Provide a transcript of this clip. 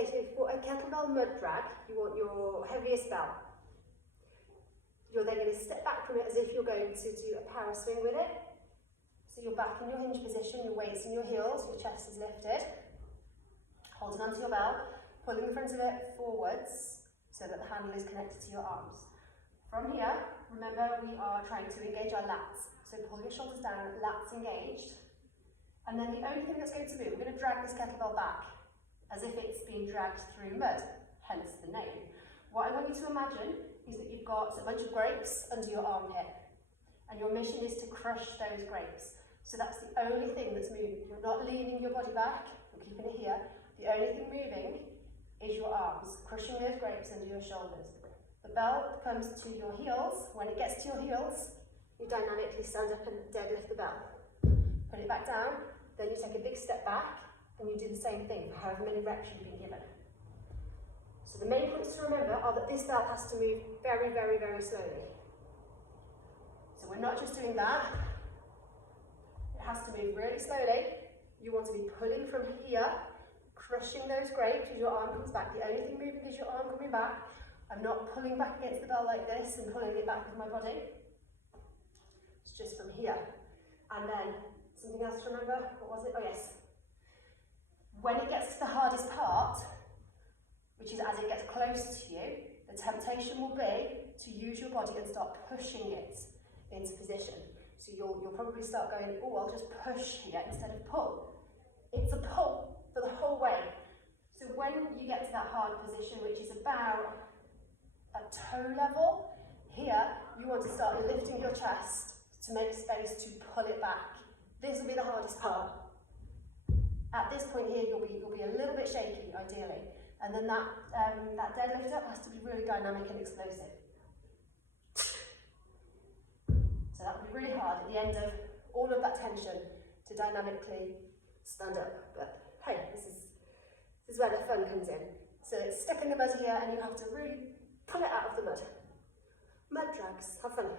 Okay, so for a kettlebell mud drag, you want your heaviest bell. You're then going to step back from it as if you're going to do a power swing with it. So you're back in your hinge position, your weight's in your heels, your chest is lifted. Holding onto your bell, pulling the front of it forwards so that the handle is connected to your arms. From here, remember we are trying to engage our lats. So pull your shoulders down, lats engaged. And then the only thing that's going to move, we're going to drag this kettlebell back as if it's being dragged through mud, hence the name. What I want you to imagine is that you've got a bunch of grapes under your armpit and your mission is to crush those grapes. So that's the only thing that's moving. You're not leaning your body back, you're keeping it here. The only thing moving is your arms, crushing those grapes under your shoulders. The bell comes to your heels. When it gets to your heels, you dynamically stand up and deadlift the bell. Put it back down, then you take a big step back and you do the same thing for however many reps you've been given. So the main points to remember are that this bell has to move very, very, very slowly. So we're not just doing that. It has to move really slowly. You want to be pulling from here, crushing those grapes as your arm comes back. The only thing moving is your arm coming back. I'm not pulling back against the bell like this and pulling it back with my body. It's just from here. And then something else to remember. What was it? Oh yes. When it gets to the hardest part, which is as it gets close to you, the temptation will be to use your body and start pushing it into position. So you'll probably start going, oh, I'll just push here instead of pull. It's a pull for the whole way. So when you get to that hard position, which is about at toe level, here you want to start lifting your chest to make space to pull it back. This will be the hardest part. At this point here, you'll be a little bit shaky, ideally, and then that deadlift up has to be really dynamic and explosive. So that will be really hard at the end of all of that tension to dynamically stand up. But hey, this is where the fun comes in. So it's stuck in the mud here, and you have to really pull it out of the mud. Mud drags, have fun.